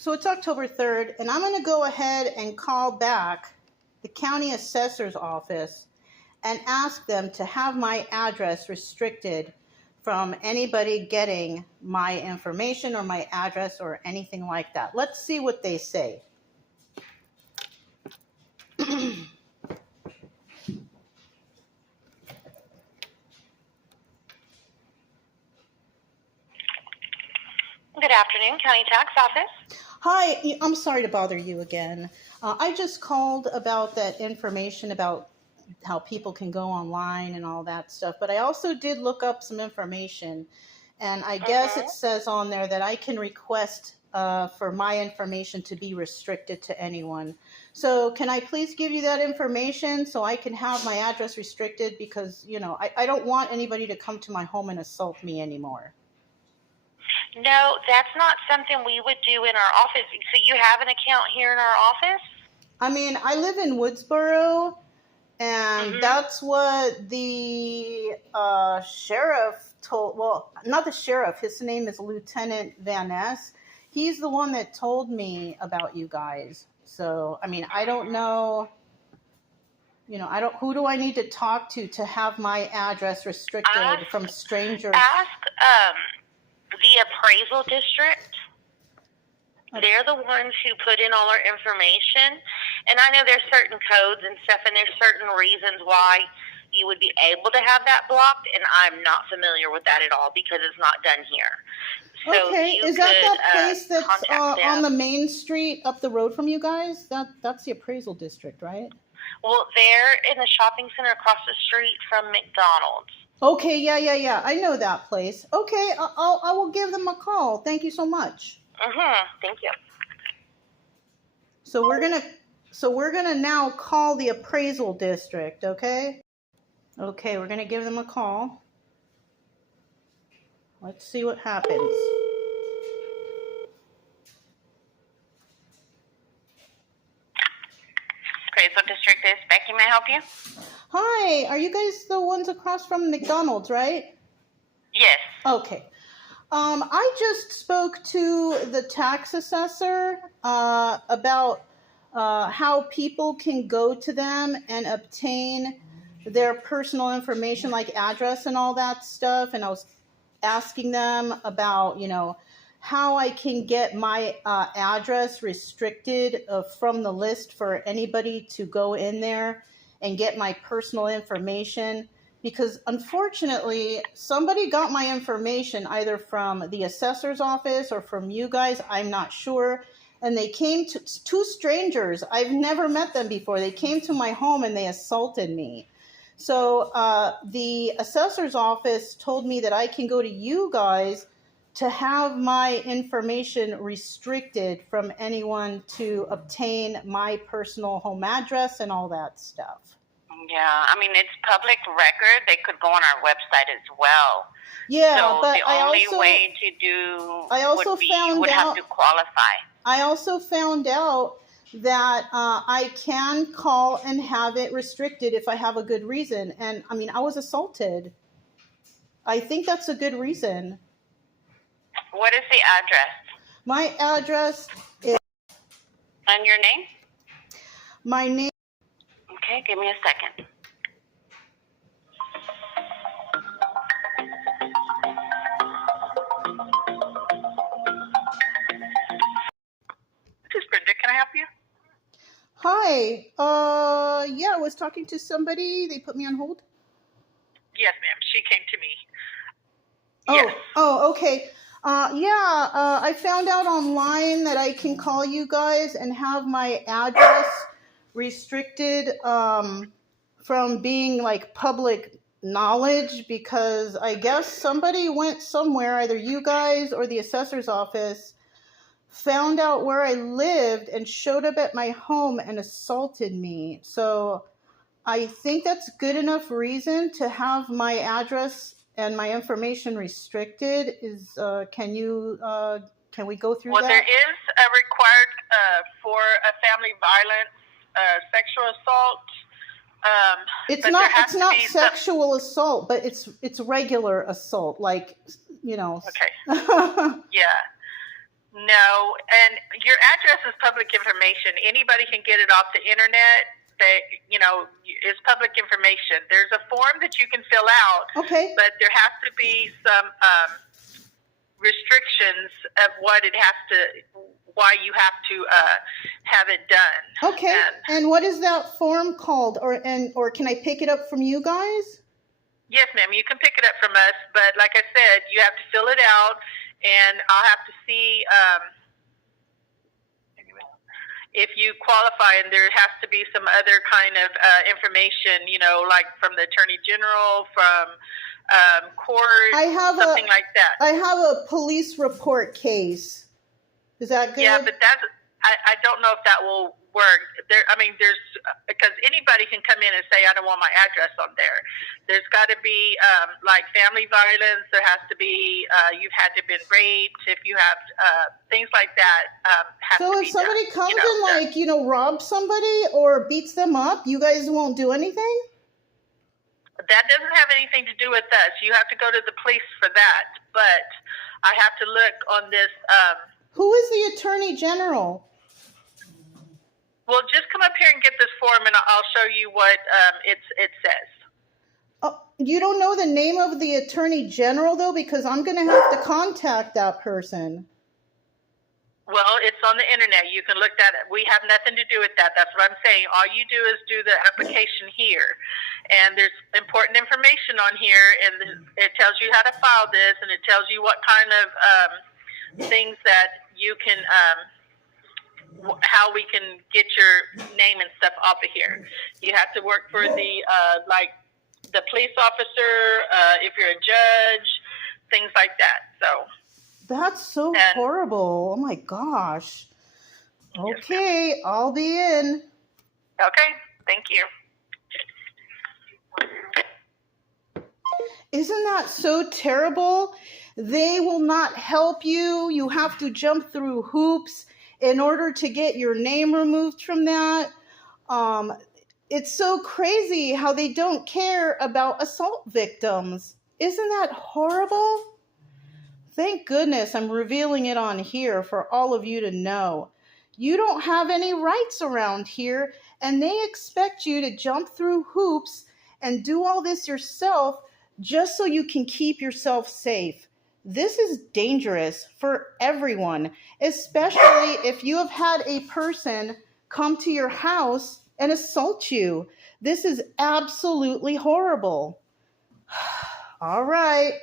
So it's October 3rd, and I'm going to go ahead and call back the county assessor's office and ask them to have my address restricted from anybody getting my information or my address or anything like that. Let's see what they say. Good afternoon, County Tax Office. Hi, I'm sorry to bother you again. I just called about that information about how people can go online and all that stuff, but I also did look up some information, and I guess it says on there that I can request for my information to be restricted to anyone. So can I please give you that information so I can have my address restricted, because, you know, I don't want anybody to come to my home and assault me anymore. No, that's not something we would do in our office. So you have an account here in our office? I mean, I live in Woodsboro, and that's what the sheriff told. Well, not the sheriff. His name is Lieutenant Van Ness. He's the one that told me about you guys. So, I mean, I don't know. You know, who do I need to talk to have my address restricted from strangers? Ask the appraisal district. They're the ones who put in all our information. And I know there's certain codes and stuff, and there's certain reasons why you would be able to have that blocked, and I'm not familiar with that at all because it's not done here. So okay, is that place that's on the main street up the road from you guys? That's the appraisal district, right? Well, they're in the shopping center across the street from McDonald's. Okay, yeah. I know that place. Okay, I will give them a call. Thank you so much. Thank you. So we're gonna now call the appraisal district, okay? Okay, we're gonna give them a call. Let's see what happens. Appraisal district is Becky. May I help you? Hi, are you guys the ones across from McDonald's, right? Yes. Okay. I just spoke to the tax assessor about how people can go to them and obtain their personal information, like address and all that stuff. And I was asking them about, you know, how I can get my address restricted from the list for anybody to go in there and get my personal information. Because unfortunately, somebody got my information either from the assessor's office or from you guys, I'm not sure. And they came to two strangers. I've never met them before. They came to my home and they assaulted me. So the assessor's office told me that I can go to you guys to have my information restricted from anyone to obtain my personal home address and all that stuff. Yeah, I mean, it's public record. They could go on our website as well. Yeah, so but the only way to do you would have to qualify. I also found out that I can call and have it restricted if I have a good reason. And I mean, I was assaulted. I think that's a good reason. What is the address? My address is... And your name? My name... Okay, give me a second. This is Brenda. Can I help you? Hi. Yeah, I was talking to somebody. They put me on hold. Yes, ma'am. She came to me. Yes. Oh, okay. I found out online that I can call you guys and have my address restricted from being like public knowledge, because I guess somebody went somewhere, either you guys or the assessor's office, found out where I lived and showed up at my home and assaulted me. So I think that's good enough reason to have my address and my information restricted. Can we go through that? Well, there is a required for a family violence, sexual assault. It's not sexual assault, but it's regular assault, like, you know. Okay. Yeah. No, and your address is public information. Anybody can get it off the internet. It's public information. There's a form that you can fill out, Okay. but there has to be some restrictions of why you have to have it done. Okay. And what is that form called? Or can I pick it up from you guys? Yes, ma'am. You can pick it up from us, but like I said, you have to fill it out, and I'll have to see if you qualify, and there has to be some other kind of information, like from the Attorney General, from court, something like that. I have a police report case. Is that good? Yeah, but I don't know if that will work. Because anybody can come in and say, I don't want my address on there. There's got to be like family violence. There has to be you've had to have been raped. If you have things like that, so if somebody comes and robs somebody or beats them up, you guys won't do anything? That doesn't have anything to do with us. You have to go to the police for that. But I have to look on this. Who is the Attorney General? Well, just come up here and get this form, and I'll show you what it says. Oh, you don't know the name of the Attorney General, though? Because I'm going to have to contact that person. Well, it's on the internet. You can look that up. We have nothing to do with that. That's what I'm saying. All you do is do the application here. And there's important information on here, and it tells you how to file this, and it tells you what kind of things that you can, how we can get your name and stuff off of here. You have to work for the police officer, if you're a judge, things like that. So. That's so horrible. Oh my gosh. Okay, yes, I'll be in. Okay, thank you. Isn't that so terrible? They will not help you. You have to jump through hoops in order to get your name removed from that. It's so crazy how they don't care about assault victims. Isn't that horrible? Thank goodness I'm revealing it on here for all of you to know. You don't have any rights around here, and they expect you to jump through hoops and do all this yourself just so you can keep yourself safe. This is dangerous for everyone, especially if you have had a person come to your house and assault you. This is absolutely horrible. All right.